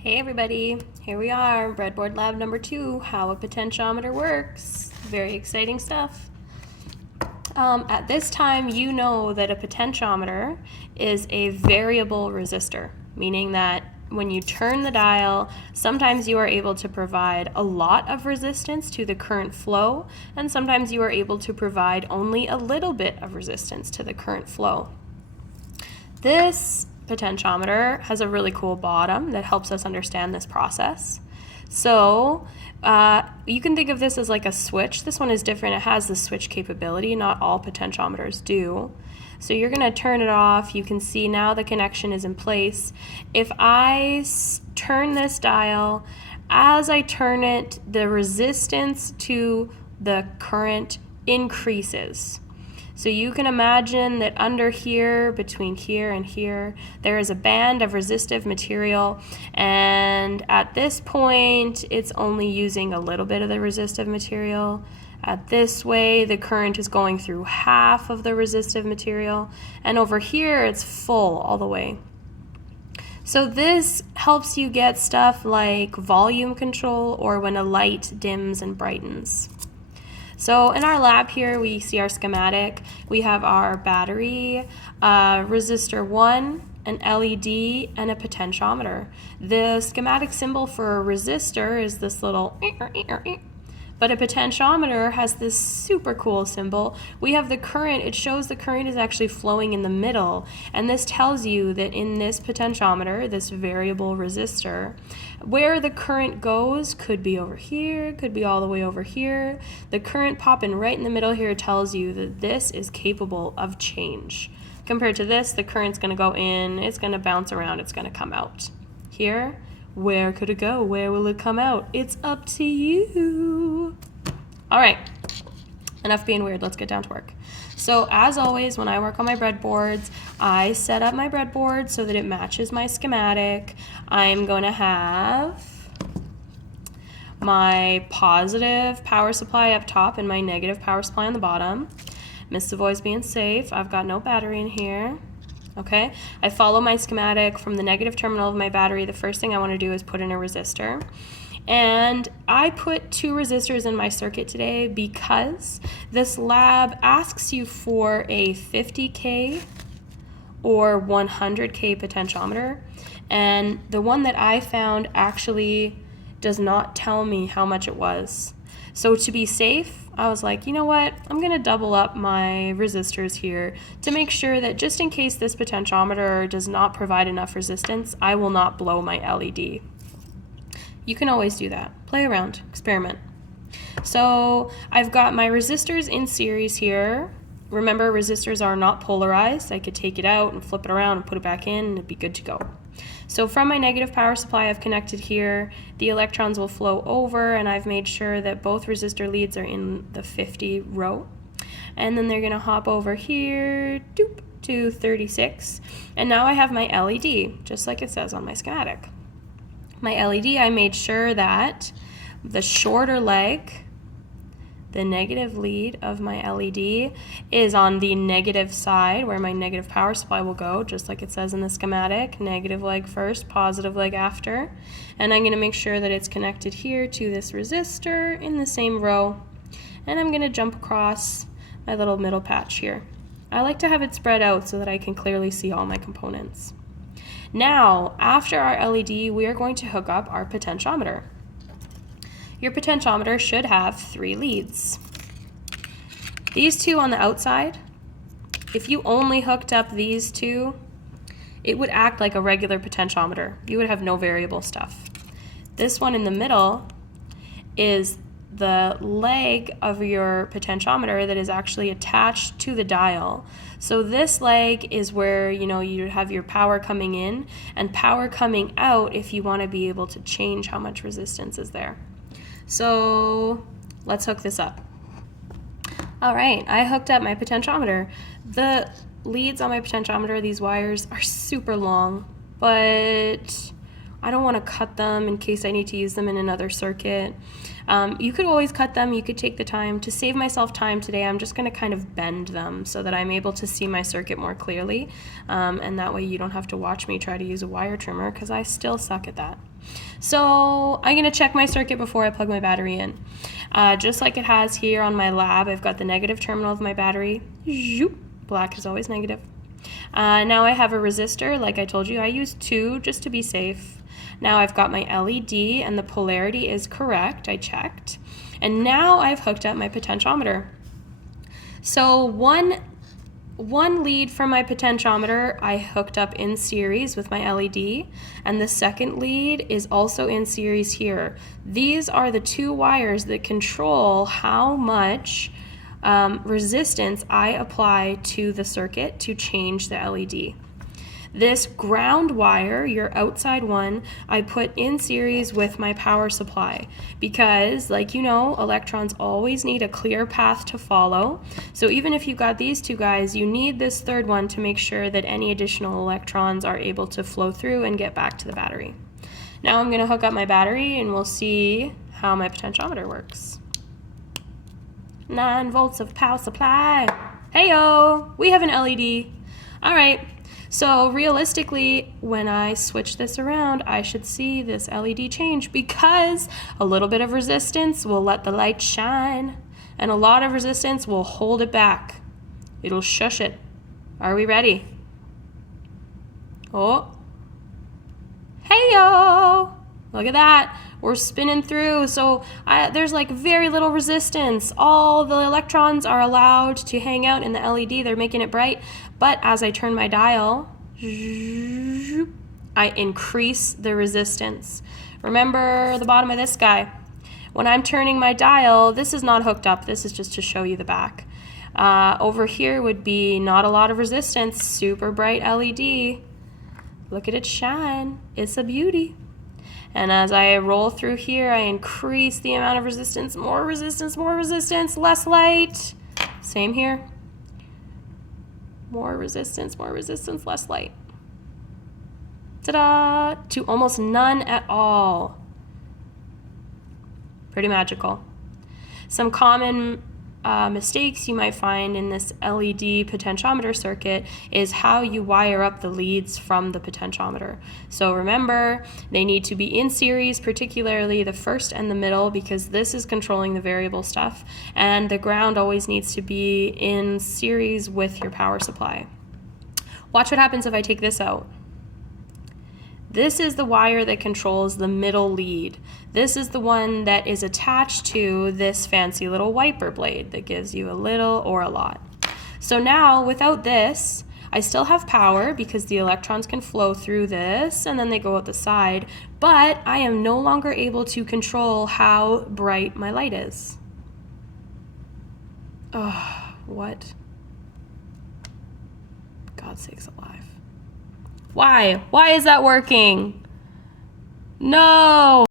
Hey everybody, here we are, Breadboard Lab number 2, how a potentiometer works. Very exciting stuff. At this time, you know that a potentiometer is a variable resistor, meaning that when you turn the dial, sometimes you are able to provide a lot of resistance to the current flow, and sometimes you are able to provide only a little bit of resistance to the current flow. This potentiometer has a really cool bottom that helps us understand this process. So you can think of this as like a switch. This one is different. It has the switch capability. Not all potentiometers do. So you're going to turn it off. You can see now the connection is in place. If I turn this dial, as I turn it, the resistance to the current increases. So you can imagine that under here, between here and here, there is a band of resistive material, and at this point, it's only using a little bit of the resistive material. At this way, the current is going through half of the resistive material, and over here, it's full all the way. So this helps you get stuff like volume control or when a light dims and brightens. So in our lab here, we see our schematic. We have our battery, resistor 1, an LED, and a potentiometer. The schematic symbol for a resistor is this little but a potentiometer has this super cool symbol. We have the current. It shows the current is actually flowing in the middle, and this tells you that in this potentiometer, this variable resistor, where the current goes could be over here, could be all the way over here. The current popping right in the middle here tells you that this is capable of change. Compared to this, the current's going to go in, it's going to bounce around, it's going to come out. Here, where could it go? Where will it come out? It's up to you. All right, enough being weird. Let's get down to work. So as always, when I work on my breadboards, I set up my breadboard so that it matches my schematic. I'm going to have my positive power supply up top and my negative power supply on the bottom. Miss Savoy's being safe. I've got no battery in here. Okay, I follow my schematic from the negative terminal of my battery. The first thing I want to do is put in a resistor. And I put 2 resistors in my circuit today because this lab asks you for a 50K or 100K potentiometer. And the one that I found actually does not tell me how much it was. So to be safe, I was like, you know what, I'm going to double up my resistors here to make sure that just in case this potentiometer does not provide enough resistance, I will not blow my LED. You can always do that. Play around, experiment. So I've got my resistors in series here. Remember, resistors are not polarized. I could take it out and flip it around and put it back in and it'd be good to go. So from my negative power supply I've connected here, the electrons will flow over, and I've made sure that both resistor leads are in the 50 row. And then they're gonna hop over here, doop, to 36. And now I have my LED, just like it says on my schematic. My LED, I made sure that the shorter leg, the negative lead of my LED, is on the negative side where my negative power supply will go, just like it says in the schematic. Negative leg first, positive leg after. And I'm going to make sure that it's connected here to this resistor in the same row. And I'm going to jump across my little middle patch here. I like to have it spread out so that I can clearly see all my components. Now, after our LED, we are going to hook up our potentiometer. Your potentiometer should have 3 leads. These 2 on the outside, if you only hooked up these 2, it would act like a regular potentiometer. You would have no variable stuff. This one in the middle is the leg of your potentiometer that is actually attached to the dial. So this leg is where you have your power coming in and power coming out if you want to be able to change how much resistance is there. So let's hook this up. All right, I hooked up my potentiometer. The leads on my potentiometer, these wires, are super long, but I don't want to cut them in case I need to use them in another circuit. You could always cut them. You could take the time. To save myself time today, I'm just going to kind of bend them so that I'm able to see my circuit more clearly, and that way you don't have to watch me try to use a wire trimmer because I still suck at that. So I'm gonna check my circuit before I plug my battery in. Just like it has here on my lab, I've got the negative terminal of my battery. Black is always negative. Now I have a resistor, like I told you, I used 2 just to be safe. Now I've got my LED and the polarity is correct, I checked. And now I've hooked up my potentiometer. So one lead from my potentiometer I hooked up in series with my LED, and the second lead is also in series here. These are the 2 wires that control how much resistance I apply to the circuit to change the LED. This ground wire, your outside one, I put in series with my power supply because, like you know, electrons always need a clear path to follow. So even if you've got these 2 guys, you need this third one to make sure that any additional electrons are able to flow through and get back to the battery. Now I'm going to hook up my battery and we'll see how my potentiometer works. 9 volts of power supply. Heyo, we have an LED. All right. So realistically, when I switch this around, I should see this LED change because a little bit of resistance will let the light shine, and a lot of resistance will hold it back. It'll shush it. Are we ready? Oh. Hey-yo! Look at that. We're spinning through. So there's like very little resistance. All the electrons are allowed to hang out in the LED. They're making it bright. But as I turn my dial, I increase the resistance. Remember the bottom of this guy. When I'm turning my dial, this is not hooked up. This is just to show you the back. Over here would be not a lot of resistance. Super bright LED. Look at it shine. It's a beauty. And as I roll through here, I increase the amount of resistance, more resistance, less light. Same here. More resistance, less light. Ta-da! To almost none at all. Pretty magical. Some common mistakes you might find in this LED potentiometer circuit is how you wire up the leads from the potentiometer. So remember, they need to be in series, particularly the first and the middle, because this is controlling the variable stuff, and the ground always needs to be in series with your power supply. Watch what happens if I take this out. This is the wire that controls the middle lead. This is the one that is attached to this fancy little wiper blade that gives you a little or a lot. So now, without this, I still have power because the electrons can flow through this and then they go out the side, but I am no longer able to control how bright my light is. Oh, what? God's sakes alive. Why? Why is that working? No!